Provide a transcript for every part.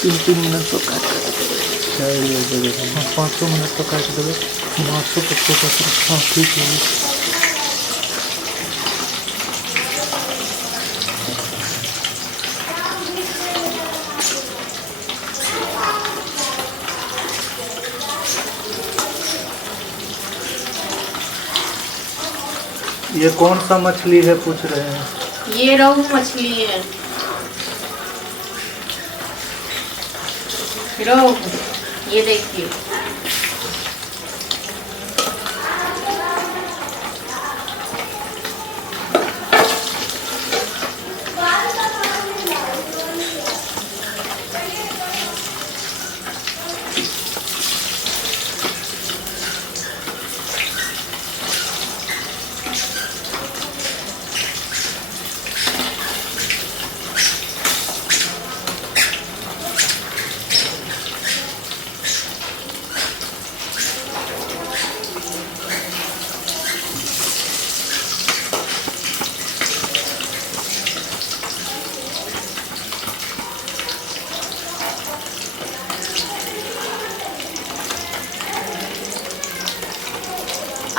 3-3 minute पका के 5 minute पका के देवे माछो के छोटा ठीक है। ये कौन सा मछली है पूछ रहे हैं? ये रोहू मछली है, रोहू। ये देखिए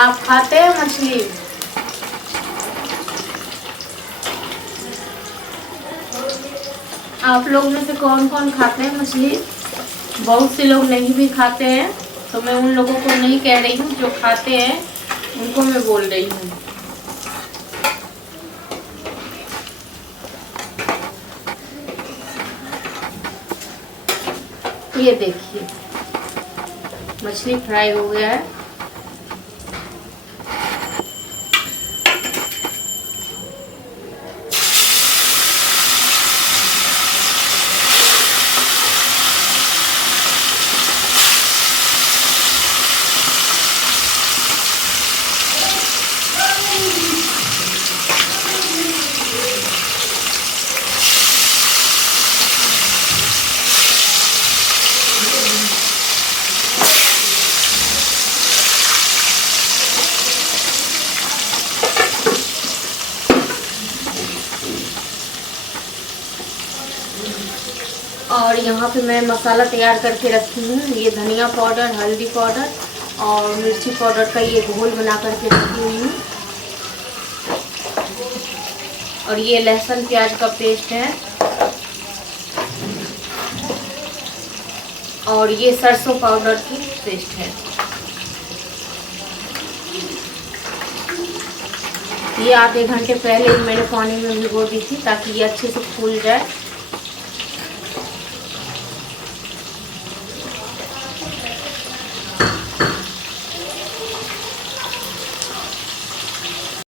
आप खाते हैं मछली? आप लोग में से कौन कौन खाते हैं मछली? बहुत से लोग नहीं भी खाते हैं, तो मैं उन लोगों को नहीं कह रही हूँ, जो खाते हैं उनको मैं बोल रही हूँ। ये देखिए मछली फ्राई हो गया है। और यहाँ पे मैं मसाला तैयार करके रखी हूँ। ये धनिया पाउडर, हल्दी पाउडर और मिर्ची पाउडर का ये घोल बना करके रखी हुई हूँ। और ये लहसुन प्याज का पेस्ट है। और ये सरसों पाउडर की पेस्ट है। ये आधे घंटे पहले ही मैंने पानी में भिगो दी थी ताकि ये अच्छे से फूल जाए।